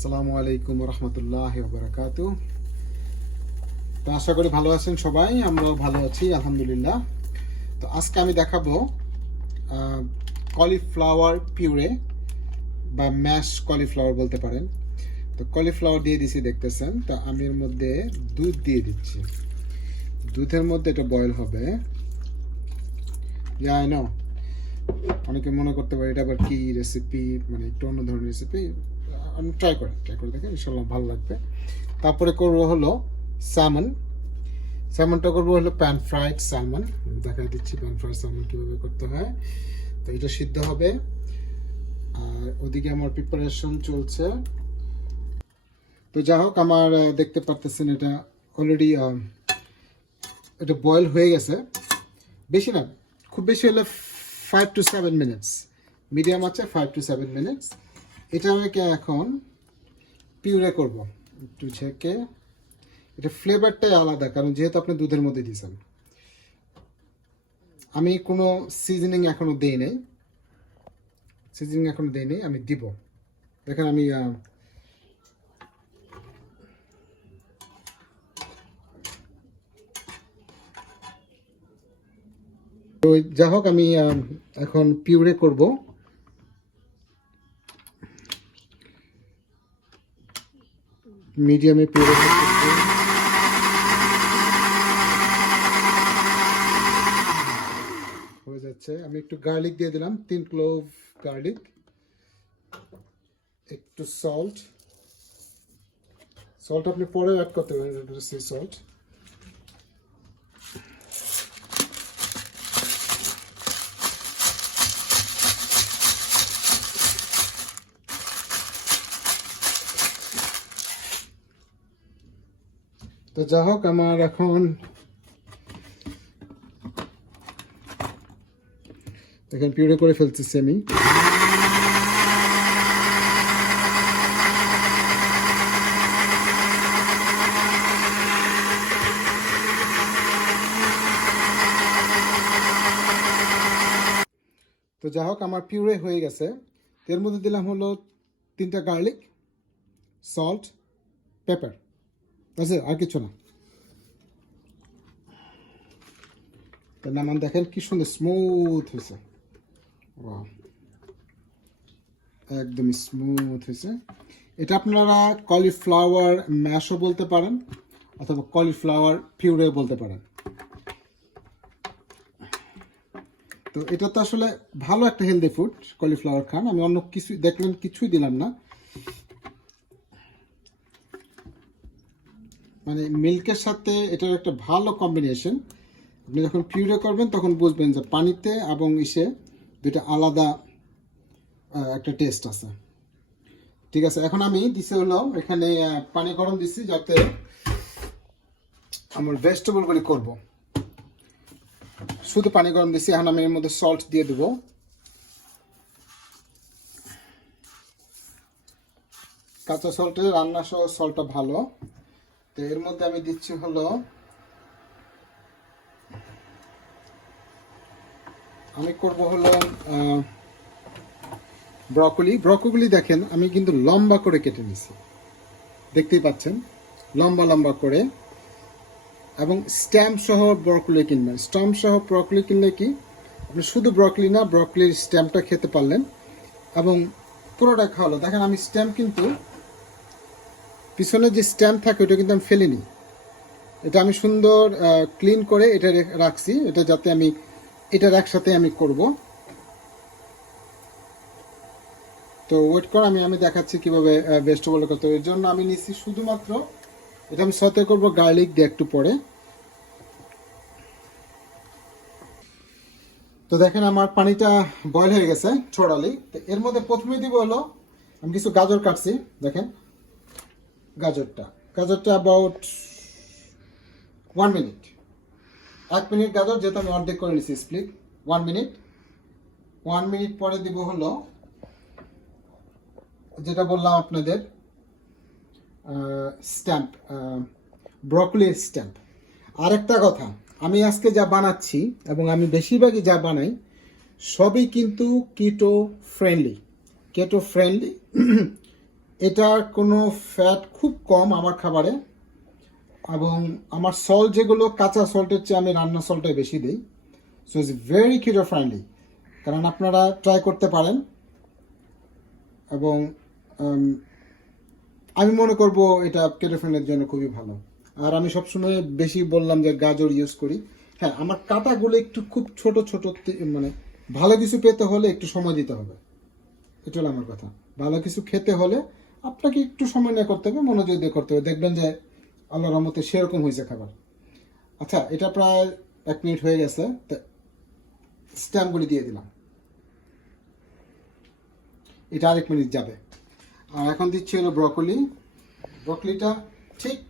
আসসালামু আলাইকুম রহমতুল্লাহ বারাকাতু। তো আশা করি ভালো আছেন সবাই, আমরাও ভালো আছি আলহামদুলিল্লাহ। তো আজকে আমি দেখাবো কলিফ্লাওয়ার পিউরে বা ম্যাশ কলিফ্লাওয়ার বলতে পারেন। তো কলিফ্লাওয়ার দিয়ে দিছি দেখতেছেন। তো আমি এর মধ্যে দুধ দিয়ে দিচ্ছি। দুধের মধ্যে এটা বয়েল হবে। জানো অনেকে মনে করতে পারে এটা আবার কি রেসিপি, মানে একটু অন্য ধরনের রেসিপি। আমি ট্রাই করে দেখেন, ইনশাল্লাহ ভালো লাগবে। তারপরে করবো হলো স্যামনটা করবো হলো প্যান ফ্রাইড স্যালমন। দেখা দিচ্ছি প্যান ফ্রাইড স্যালমন কীভাবে করতে হয়। তো এটা সিদ্ধ হবে আর ওদিকে আমার প্রিপারেশন চলছে। তো যা হোক, আমার দেখতে পারতেছেন এটা অলরেডি এটা বয়েল হয়ে গেছে। বেশি না, খুব বেশি হলে 5 to 7 মিনিটস, মিডিয়াম আছে 5 to 7 মিনিটস। এটা আমি এখন পিউরে করব একটু ছেঁকে। এটা ফ্লেভারটাই আলাদা, কারণ যেহেতু আপনি দুধের মধ্যে দিয়েছেন। আমি কোনো সিজনিং এখনো দেই নাই, আমি দিব। দেখেন আমি তো যা হোক, আমি এখন পিউরে করব। মিডিয়ামে পিউরে হয়ে যাচ্ছে। আমি একটু গার্লিক দিয়ে দিলাম, 3 ক্লোভ গার্লিক, একটু সল্ট আপনি পরে অ্যাড করতে পারেন, সি সল্ট। তো যা হোক, আমার এখন দেখেন পিউরে করে ফেলতেছি আমি। তো যা হোক, আমার পিউরে হয়ে গেছে। এর মধ্যে দিলাম হলো 3টা গার্লিক, সল্ট, পেপার, আছে আর কিছু না। তো নামান দেখেন কি সুন্দর স্মুথ হয়েছে, একদমই স্মুথ হয়েছে। এটা আপনারা কলিফ্লাওয়ার ম্যাশও বলতে পারেন অথবা কলিফ্লাওয়ার পিউরে বলতে পারেন। তো এটা তো আসলে ভালো একটা হেলদি ফুড, কলিফ্লাওয়ার খান। আমি অন্য কিছু দেখলেন কিছুই দিলাম না, মানে মিল্কের সাথে এটার একটা ভালো কম্বিনেশন। আপনি যখন পিউরে করবেন তখন বুঝবেন যে পানিতে এবং ইসে দুইটা আলাদা একটা টেস্ট আছে। ঠিক আছে, এখন আমি দিছি হলো এখানে পানি গরম দিচ্ছি যাতে আমার ভেজিটেবলগুলি করব। শুধু পানি গরম দিচ্ছি। এখন আমি এর মধ্যে সল্ট দিয়ে দেবো। কাঁচা সল্টে রান্না সহ সল্টটা ভালো। তো এর মধ্যে আমি দিচ্ছি হলো, আমি করব হলো ব্রকোলি। দেখেন আমি কিন্তু লম্বা করে কেটে নিছি, দেখতেই পাচ্ছেন, লম্বা লম্বা করে। এবং স্ট্যাম্প সহ ব্রকোলি কিনবেন। স্ট্যাম্প সহ ব্রকোলি কিনলে কি আপনি শুধু ব্রকোলি না, ব্রকোলির স্ট্যাম্পটা খেতে পারলেন এবং পুরোটা খাওয়ালো। দেখেন আমি স্ট্যাম্প কিন্তু পিছনে যে স্ট্যাম্প থাকে ওটা কিন্তু আমি ফেলিনি। এটা আমি সুন্দর ক্লিন করে এটা রাখছি, এটা যাতে আমি এটার একসাথে আমি করব। তো ওয়েট কর, আমি দেখাচ্ছি কিভাবে ভেজিটেবল করতে হবে। এর জন্য আমি নিচ্ছি শুধুমাত্র এটা আমি সতে করব গার্লিক দিয়ে একটু পরে। তো দেখেন আমার পানিটা বয়েল হয়ে গেছে ছোড়ালি। তো এর মধ্যে প্রথমে দিব হলো আমি কিছু গাজর কাটছি। দেখেন গাজরটা অ্যাবাউট 1 মিনিট, 1 মিনিট গাজর, যেহেতু আমি অর্ধেক করে নিচ্ছি স্প্লিট। 1 মিনিট পরে দিব হলো যেটা বললাম আপনাদের স্ট্যাম্প, ব্রকলির স্ট্যাম্প। আরেকটা কথা, আমি আজকে যা বানাচ্ছি এবং আমি বেশিরভাগই যা বানাই সবই কিন্তু কিটো ফ্রেন্ডলি। এটার কোনো ফ্যাট খুব কম আমার খাবারে, এবং আমার সল্ট যেগুলো কাঁচা সল্টের চেয়ে আমি রান্না সল্টে বেশি দিই। সো ইটস ভেরি কিটো ফ্রেন্ডলি, কারণ আপনারা ট্রাই করতে পারেন। এবং আমি মনে করব এটা কিটো ফ্রেন্ডলির জন্য খুবই ভালো। আর আমি সবসময় বেশি বললাম যে গাজর ইউজ করি। হ্যাঁ, আমার কাটাগুলো একটু খুব ছোট ছোট, মানে ভালো কিছু পেতে হলে একটু সময় দিতে হবে, এটা হলো আমার কথা। ভালো কিছু খেতে হলে আপনাকে একটু সময় নিয়ে করতে হবে, মনোযোগ দিয়ে করতে হবে, দেখবেন যে আল্লাহর রহমতে সেরকম হয়েছে খাবার। আচ্ছা, এটা প্রায় 1 মিনিট হয়ে গেছে, তো স্ট্যাম্পগুলি দিয়ে দিলাম, এটা আরেক মিনিট যাবে। আর এখন দিচ্ছি হলো ব্রকলি। ব্রকলিটা ঠিক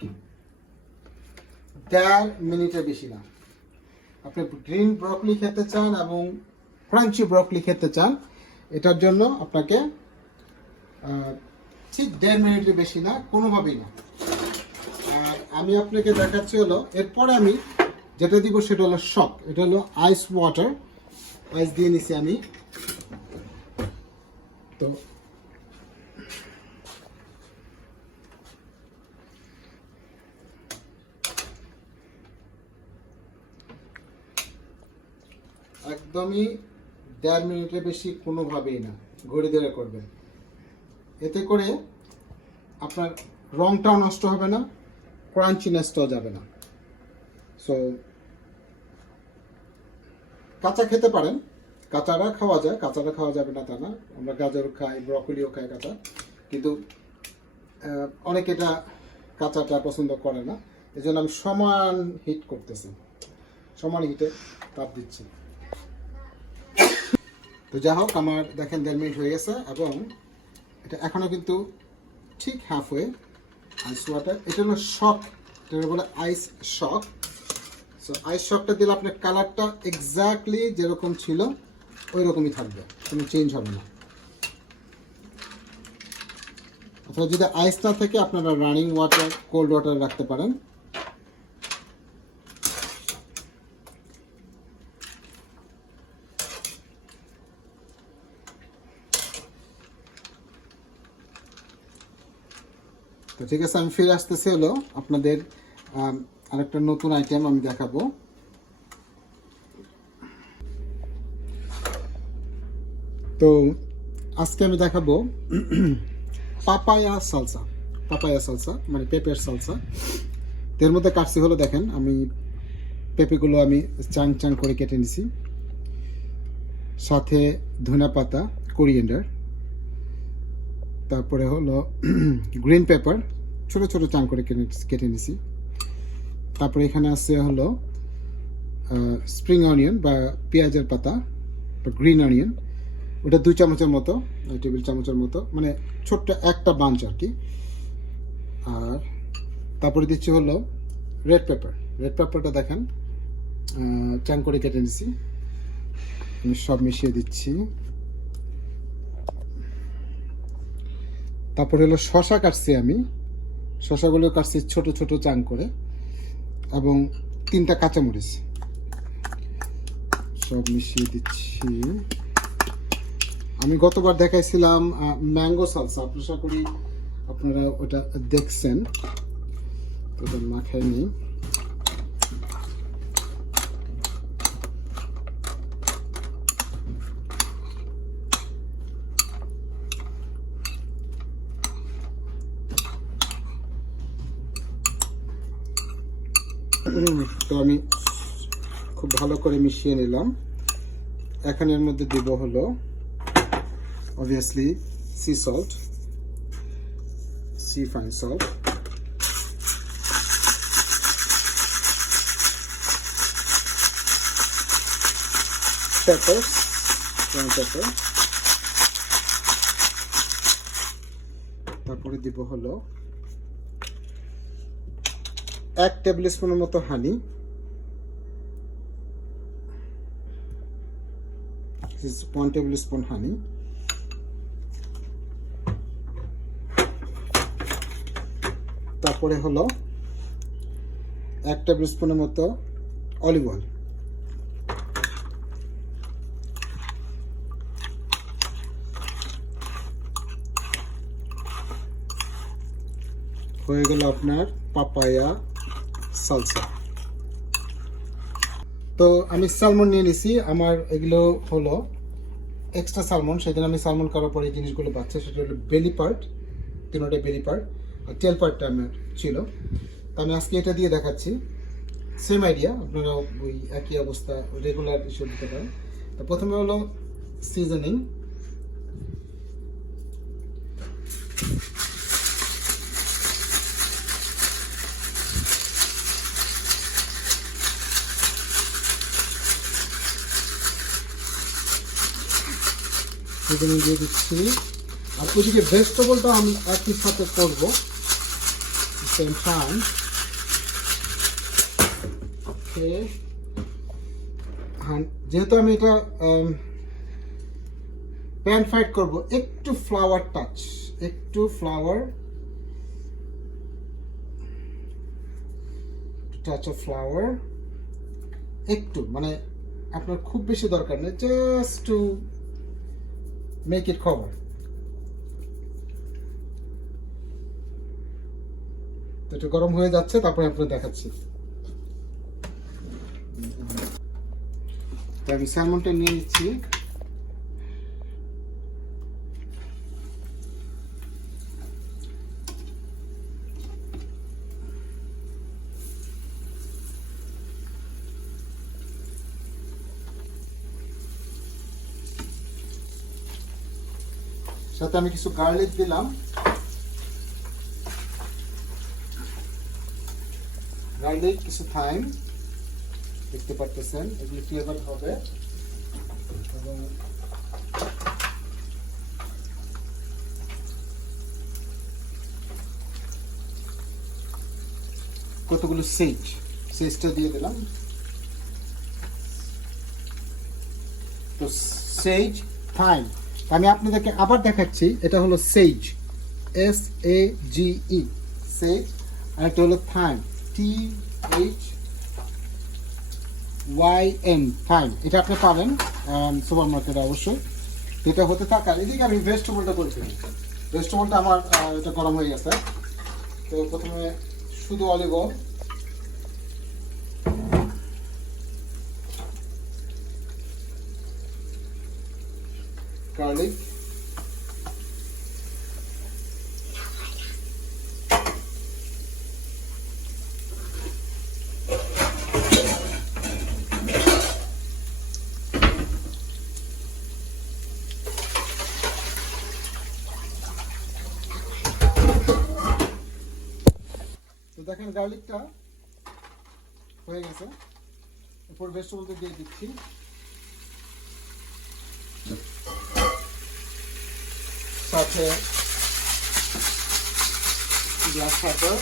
1.5 মিনিটের বেশি না। আপনি গ্রিন ব্রকলি খেতে চান এবং ক্রাঞ্চি ব্রকলি খেতে চান, এটার জন্য আপনাকে ঠিক 1.5 মিনিটের বেশি না, কোনোভাবেই না। আর আমি আপনাকে দেখাচ্ছি হলো, এরপরে আমি যেটা দিব সেটা হলো শক। এটা হলো আইস ওয়াটার, আইস দিয়ে নিছি আমি। তো একদমই 1.5 মিনিটের বেশি কোনোভাবেই না, ঘড়ি ধরে করবেন। এতে করে আপনার রংটাও নষ্ট হবে না, ক্রাঞ্চিনেসটাও যাবে না। সো কাঁচা খেতে পারেন, কাঁচাটা খাওয়া যায়, কাঁচাটা খাওয়া যাবে না তা না। আমরা গাজর খাই, ব্রকলিও খাই কাঁচা, কিন্তু অনেকে এটা কাঁচাটা পছন্দ করে না। এই জন্য আমি সমান হিট করতেছি, সমান হিটে তাপ দিচ্ছি। তো যা হোক, আমার দেখেন 1.5 মিনিট হয়ে গেছে, এবং এটা এখনও কিন্তু ঠিক হাফওয়ে। আইস ওয়াটার, এটা হলো শক, এটা বলে আইস শক। সো আইস শকটা দিলে আপনার কালারটা এক্স্যাক্টলি যেরকম ছিল ওই রকমই থাকবে, কোনো চেঞ্জ হবে না। অথবা যদি আইস না থাকে আপনারা রানিং ওয়াটার, কোল্ড ওয়াটার রাখতে পারেন। তো ঠিক আছে, আমি ফিরে আসতেছি হলো আপনাদের আরেকটা নতুন আইটেম আমি দেখাবো। তো আজকে আমি দেখাবো পাপায়া সালসা। পাপায়া সালসা মানে পেঁপের সালসা। এর মধ্যে কাটছি হলো, দেখেন আমি পেঁপেগুলো আমি চাং চাং করে কেটে নিছি, সাথে ধনিয়া পাতা, কোরিয়েন্ডার, তারপরে হলো গ্রিন পেপার ছোট ছোট চাং করে কেটে নিছি। তারপরে এখানে আছে হলো স্প্রিং অনিয়ন বা পেঁয়াজের পাতা বা গ্রিন অনিয়ন, ওটা 2 চামচের মতো, 2 টেবিল চামচের মতো, মানে ছোট্ট একটা বাঞ্চ আর কি। আর তারপরে দিচ্ছি হলো রেড পেপার। রেড পেপারটা দেখেন চাং করে কেটে নিছি, আমি সব মিশিয়ে দিচ্ছি। তারপরে হলো শশা কাটছি আমি, শশাগুলো কাটছি ছোট ছোট চাং করে, এবং 3টা কাঁচামরিচ সব মিশিয়ে দিচ্ছি। আমি গতবার দেখাইছিলাম ম্যাঙ্গো সালসা, আশা করি আপনারা ওটা দেখছেন, তো ওটা মাখাই নিই। তো আমি খুব ভালো করে মিশিয়ে নিলাম। এখন এর মধ্যে দিব হলো obviously sea salt, sea fine salt, peppers, brown pepper, তারপরে দিব হলো 1 টেবিল স্পুনের মতো হানি, this is 1 টেবিল স্পুন হানি। তারপরে হলো 1 টেবিল স্পুনের মতো অলিভ অয়েল, হয়ে গেল আপনার পাপায়া সালসা। তো আমি সালমন নিয়ে নিছি, আমার এগুলো হলো এক্সট্রা সালমন। সেদিন আমি সালমন করার পরে এই জিনিসগুলো পাচ্ছে, সেটা হলো বেলি পার্ট, তিনোটাই বেলি পার্ট, আর টেল পার্টটা আমার ছিল। তো আমি আজকে এটা দিয়ে দেখাচ্ছি। সেম আইডিয়া, আপনারা ওই একই অবস্থা রেগুলার হিসেবে দিতে পারেন। তো প্রথমে হলো সিজনিং। সিজনিং দিয়ে দিচ্ছি, আর ওইদিকে ভেজিটেবলটা আমি একই সাথে করবো সেম টাইম। ওকে, হ্যাঁ, যেহেতু আমি এটা প্যান ফ্রাইড করবো, একটু ফ্লাওয়ার টাচ, একটু ফ্লাওয়ার, টাচ অফ ফ্লাওয়ার, একটু, মানে আপনার খুব বেশি দরকার নেই, just to make it cover. তো এটা গরম হয়ে যাচ্ছে, তারপরে আপনার দেখাচ্ছি। তো আমি স্যালমনটা নিয়ে নিচ্ছি। সাথে আমি কিছু গার্লিক দিলাম, গার্লিক, কিছু থাইম, দেখতে পারতেছেন এগুলো ফ্লেভার হবে। এবং কতগুলো সেজটা দিয়ে দিলাম। তো সেজ, থাইম, আমি আপনাদেরকে আবার দেখাচ্ছি। এটা হলো সেজ, SAGE, সেজ, আর এটা হলো থাইম, THYM, থাইম। এটা আপনি পাবেন সুপার মার্কেটে অবশ্যই। এটা হতে থাকার এদিকে আমি ভেজিটেবলটা করে ফেলি। ভেজিটেবলটা আমার এটা গরম হয়ে গেছে। তো প্রথমে শুধু অলিভ অয়েল, গার্লিক, তো দেখেন গার্লিকটা হয়ে গেছে। এরপর ভেজিটেবলটা দিয়ে দিচ্ছি, সাথে ব্ল্যাক পেপার,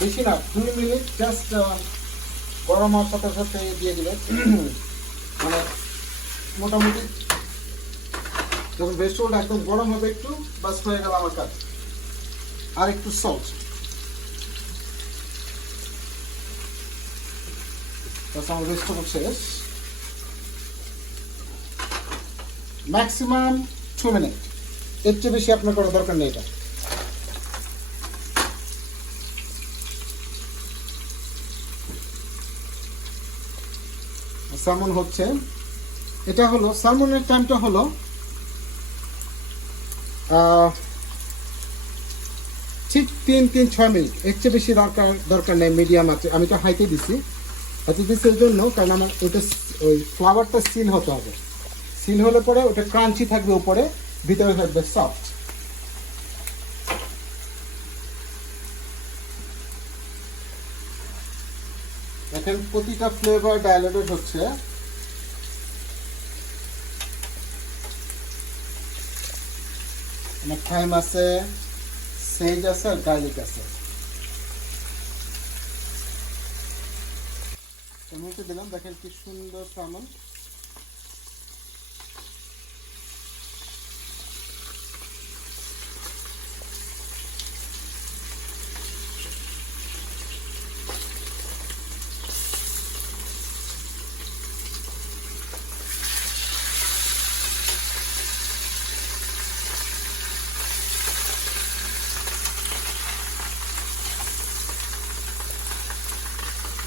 বেশি না, 2 মিনিট জাস্ট গরম হওয়ার সাথে সাথে দিয়ে দিলেন। মানে মোটামুটি যখন ভেজিটেবলটা একদম গরম হবে একটু, বাস হয়ে গেল আমার কাজ। আর একটু সল্ট, আমার ভেজিটেবল শেষ। ম্যাক্সিমাম 2 মিনিট, এর চেয়ে বেশি আপনার করার দরকার নেই। এটা সালমন হচ্ছে, এটা হলো সালমনের টাইমটা হলো ঠিক 3-6 মিনিট, এর চেয়ে বেশি দরকার নেই। মিডিয়াম আছে, আমি তো হাইতে দিছি, হাইতে দিচ্ছি এর জন্য কারণ আমার ওটা ওই ফ্লাওয়ারটা সিল হতে হবে। সিল হলে পরে ওটা ক্রাঞ্চি থাকবে উপরে, ভিতরে থাকবে সফট। দেখেন প্রতিটা ফ্লেভার ডাইলুটেড হচ্ছে। থাইম আছে, সেজ আছে, আর গার্লিক আছে। টমেটো দিলাম, দেখেন কি সুন্দর সালমন।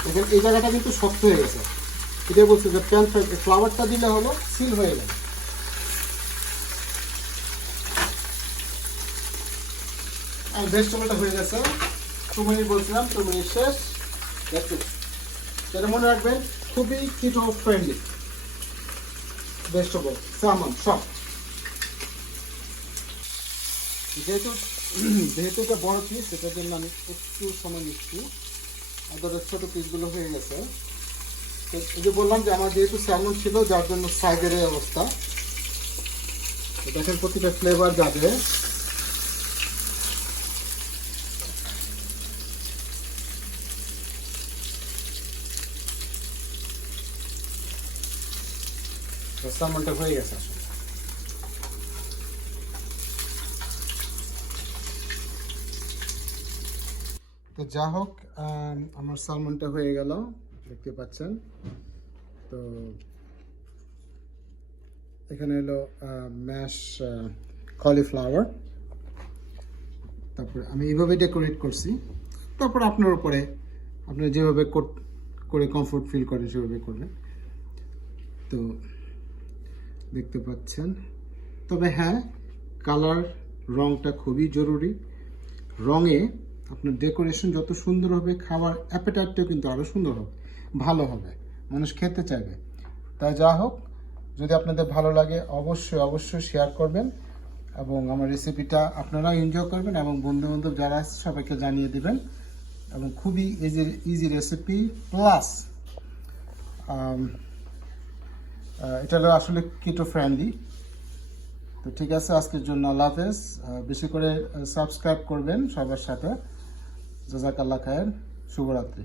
দেখেন এই জায়গাটা কিন্তু শক্ত হয়ে গেছে, এটাই বলছে যে প্যান ফ্রাই ফ্লাওয়ারটা দিলে হলো সিল হয়ে যাবে। আর ভেজিটেবলটা হয়ে গেছে, 2 মিনিট বলছিলাম, 2 মিনিট শেষ। সেটা মনে রাখবেন, খুবই কিটো ফ্রেন্ডলি ভেজিটেবল সালমন সব। যেহেতু এটা বড় পিস, সেটার জন্য আমি একটু সময় নিচ্ছি। আর ছোটো পিসগুলো হয়ে গেছে। তো এই যে বললাম যে আমার যেহেতু স্যালমন ছিল, যার জন্য সাইজের এই অবস্থা। তো দেখেন প্রতিটা ফ্লেভার যাবে। স্যালমনটা হয়ে গেছে আসলে। তো যা হোক, আমার স্যালমনটা হয়ে গেল, দেখতে পাচ্ছেন। তো এখানে হলো ম্যাশ কলিফ্লাওয়ার, তারপরে আমি এইভাবে ডেকোরেট করছি। তারপর আপনার উপরে আপনি যেভাবে করে কমফোর্ট ফিল করেন সেভাবে করবেন। তো দেখতে পাচ্ছেন। তবে হ্যাঁ, কালার রংটা খুবই জরুরি। রঙে আপনার ডেকোরেশন যত সুন্দর হবে, খাবার অ্যাপেটাইটটাও কিন্তু আরও সুন্দর হবে, ভালো হবে, মানুষ খেতে চাইবে। তাই যা হোক, যদি আপনাদের ভালো লাগে অবশ্যই শেয়ার করবেন, এবং আমার রেসিপিটা আপনারা এনজয় করবেন, এবং বন্ধুবান্ধব যারা আছে সবাইকে জানিয়ে দেবেন। এবং খুবই ইজি রেসিপি, প্লাস এটা হলো আসলে কিটো ফ্রেন্ডলি। তো ঠিক আছে, আজকের জন্য আল্লাহ হাফেজ। বেশি করে সাবস্ক্রাইব করবেন সবার সাথে। জাযাকাল্লাহ খায়ের, শুভরাত্রি।